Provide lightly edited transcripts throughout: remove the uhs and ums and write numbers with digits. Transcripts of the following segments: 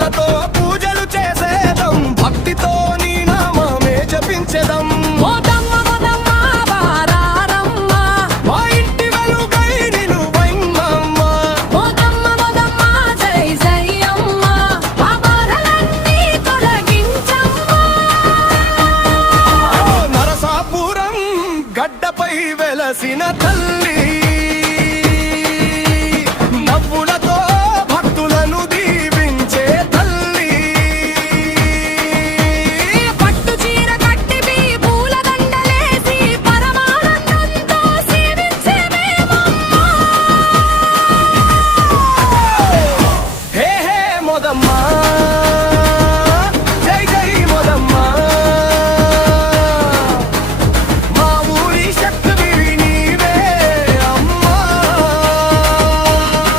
కుంకుమలతో పూజలు చేసేదం, భక్తితో నీ నామమే జపించెదం. మోదమ్మ మోదమ్మ బారారమ్మ, మా ఇంటి వెలుగై నిలువైమ్మమ్మ. మోదమ్మ మోదమ్మ జై జై అమ్మ, మా బాధలన్నీ తొలగించమ్మా. నరసాపురం గడ్డపై వెలసిన తల్లి, నవ్వులతో భక్తులను దీవించే తల్లి. పట్టు చీర కట్టి పూల దండలేసి పరమానందంతో సేవించే మేమమ్మ. హే హే మొదమ్మ, జై జై మొదమ్మ. మా ఊరి శక్తివి నీవే అమ్మా.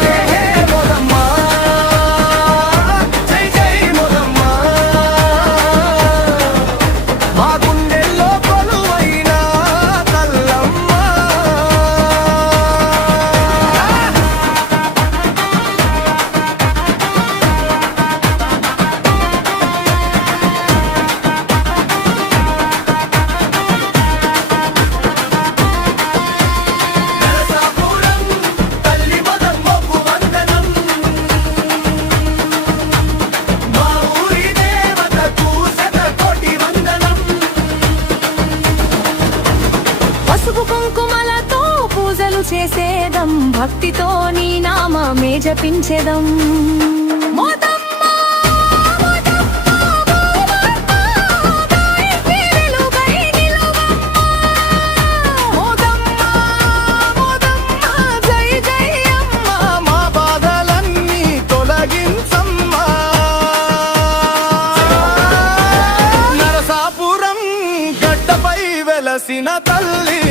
హే హే మొదమ్మ, జై జై మొదమ్మ. మా గుండెల్లో కొలువైన తల్లమ్మ. నరసాపురం తల్లి మొదమ్మకు వందనం. మా ఊరి దేవతకు శతకోటి వందనం. పసుపు కుంకుమలతో పూజలు చేసేదం, భక్తితో నీ నామమే జపించేదం. మోదమ్మ మోదమ్మ మోదమ్మ, మా ఇంటి వెలుగై నిలువమ్మ. మోదమ్మ మోదమ్మ జై జై అమ్మ, మా బాధలన్నీ తొలగించమ్మా. నరసాపురం గడ్డపై వెలసిన తల్లి,